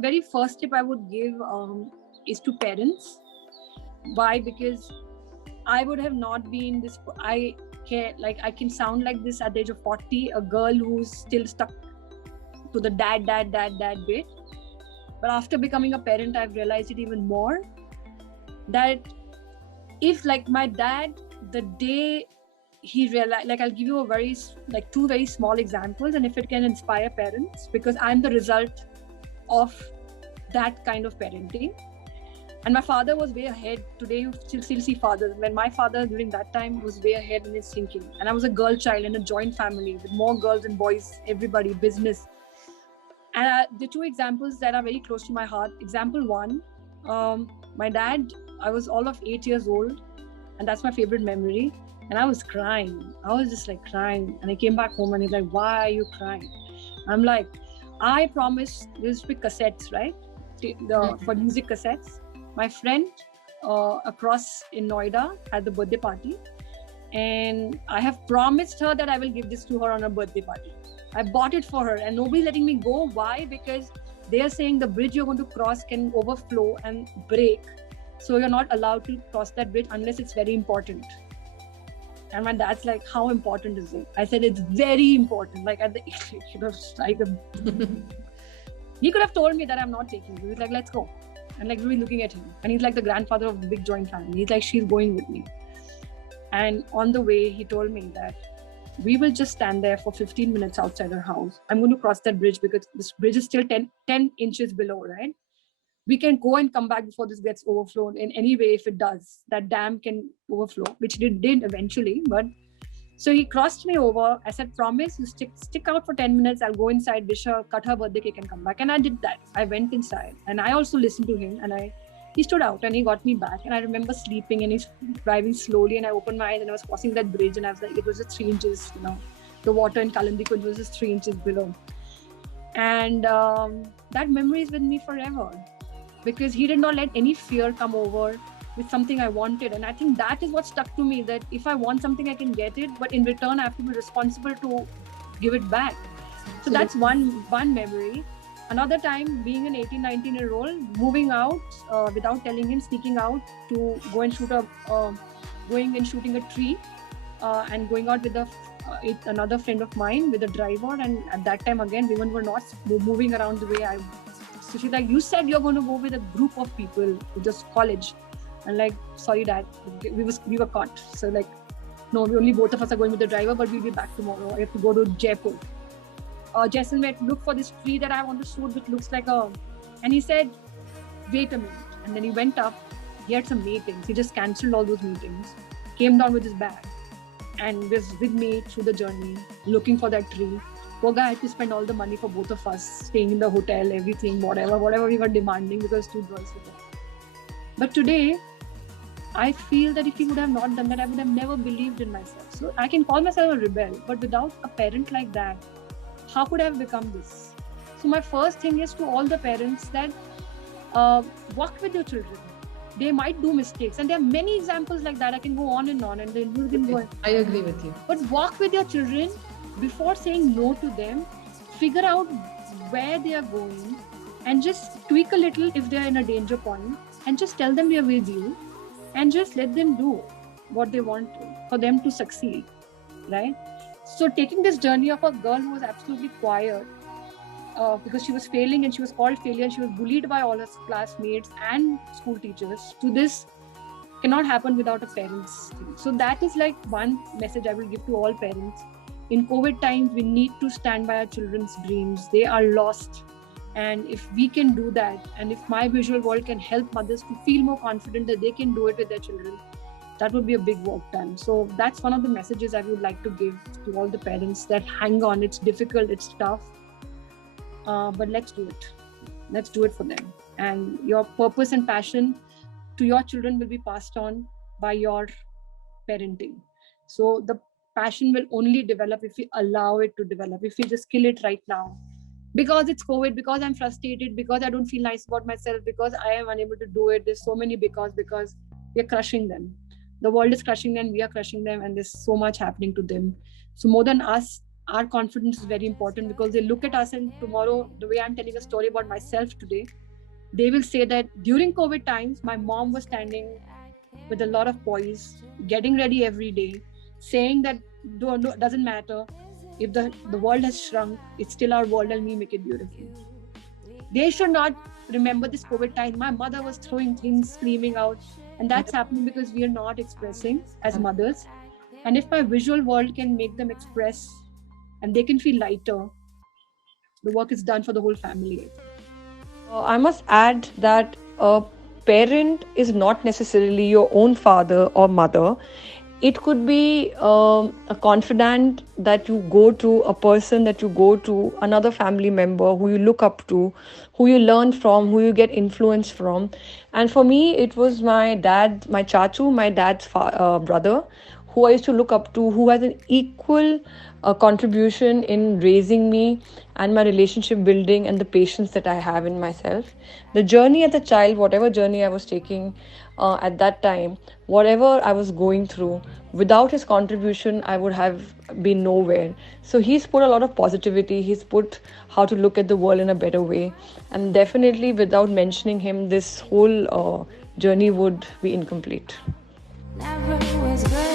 very first tip I would give is to parents. Why? Because I would have not been this. I can sound like this at the age of 40, a girl who's still stuck to the dad bit. But after becoming a parent, I've realized it even more, that if like my dad, the day he realized, like I'll give you two very small examples, and if it can inspire parents, because I'm the result of that kind of parenting. And my father was way ahead. Today you still see fathers. When my father during that time was way ahead in his thinking. And I was a girl child in a joint family with more girls and boys, everybody, business. And the two examples that are very close to my heart. Example one, my dad, I was all of 8 years old, and that's my favorite memory. And I was crying. I was just like crying. And I came back home and he's like, why are you crying? I'm like, I promised, this with cassettes, right? For music cassettes. My friend across in Noida had the birthday party, and I have promised her that I will give this to her on her birthday party. I bought it for her, and nobody's letting me go. Why? Because they are saying the bridge you're going to cross can overflow and break. So you're not allowed to cross that bridge unless it's very important. And my dad's like, how important is it? I said, it's very important. Like at the he could have told me that I'm not taking you. He's like, let's go. And like really looking at him. And he's like the grandfather of the big joint family. He's like, she's going with me. And on the way, he told me that we will just stand there for 15 minutes outside our house. I'm going to cross that bridge because this bridge is still 10 inches below, right? We can go and come back before this gets overflown in any way. If it does, that dam can overflow, which it did eventually. But so he crossed me over. I said, promise, you stick out for 10 minutes. I'll go inside, wish her, cut her birthday cake and come back. And I did that. I went inside and I also listened to him, and he stood out and he got me back. And I remember sleeping and he's driving slowly, and I opened my eyes and I was crossing that bridge, and I was like, it was just 3 inches, the water in Kalandi Kunj was just 3 inches below. And that memory is with me forever, because he did not let any fear come over with something I wanted. And I think that is what stuck to me, that if I want something, I can get it, but in return, I have to be responsible to give it back. So that's one memory. Another time, being an 18, 19-year-old, moving out without telling him, sneaking out to go and going and shooting a tree, and going out with another friend of mine with a driver. And at that time, again, women were not moving around the way I. So she's like, you said you're going to go with a group of people to just college. And like, sorry, Dad, we were caught. So like, no, only both of us are going with the driver, but we'll be back tomorrow. I have to go to Jaipur. Jaisalmer to look for this tree that I want to shoot, which looks like and he said, wait a minute. And then he went up, he had some meetings. He just cancelled all those meetings, came down with his bag and was with me through the journey, looking for that tree. Poor guy had to spend all the money for both of us, staying in the hotel, everything, whatever we were demanding, because 2 girls were there. But today, I feel that if he would have not done that, I would have never believed in myself. So I can call myself a rebel, but without a parent like that, how could I have become this? So my first thing is to all the parents that work with your children. They might do mistakes, and there are many examples like that. I can go on, and then you can go. I agree with you. But walk with your children before saying no to them. Figure out where they are going, and just tweak a little if they are in a danger point, and just tell them we are with you, and just let them do what they want to for them to succeed, right? So taking this journey of a girl who was absolutely quiet because she was failing, and she was called failure, and she was bullied by all her classmates and school teachers, to this cannot happen without a parent's thing. So that is like one message I will give to all parents. In COVID times, we need to stand by our children's dreams. They are lost. And if we can do that, and if my visual world can help mothers to feel more confident that they can do it with their children, that would be a big work done. So that's one of the messages I would like to give to all the parents, that hang on, it's difficult, it's tough, but let's do it. Let's do it for them. And your purpose and passion to your children will be passed on by your parenting. So the passion will only develop if we allow it to develop, if we just kill it right now. Because it's COVID, because I'm frustrated, because I don't feel nice about myself, because I am unable to do it. There's so many because we're crushing them. The world is crushing them, we are crushing them, and there's so much happening to them. So more than us our confidence is very important, because they look at us, and tomorrow, the way I'm telling a story about myself today, they will say that during COVID times, my mom was standing with a lot of poise, getting ready every day, saying that doesn't matter if the world has shrunk, it's still our world and we make it beautiful. They should not remember this COVID time. My mother was throwing things, screaming out, and that's happening because we are not expressing as mothers. And if my visual world can make them express and they can feel lighter, the work is done for the whole family. I must add that a parent is not necessarily your own father or mother. It could be a confidant that you go to, a person that you go to, another family member who you look up to, who you learn from, who you get influence from. And for me, it was my dad, my chachu, my dad's brother, who I used to look up to, who has an equal contribution in raising me and my relationship building and the patience that I have in myself. The journey as a child, whatever journey I was taking at that time, whatever I was going through, without his contribution, I would have been nowhere. So he's put a lot of positivity, he's put how to look at the world in a better way. And definitely, without mentioning him, this whole journey would be incomplete. Never was good.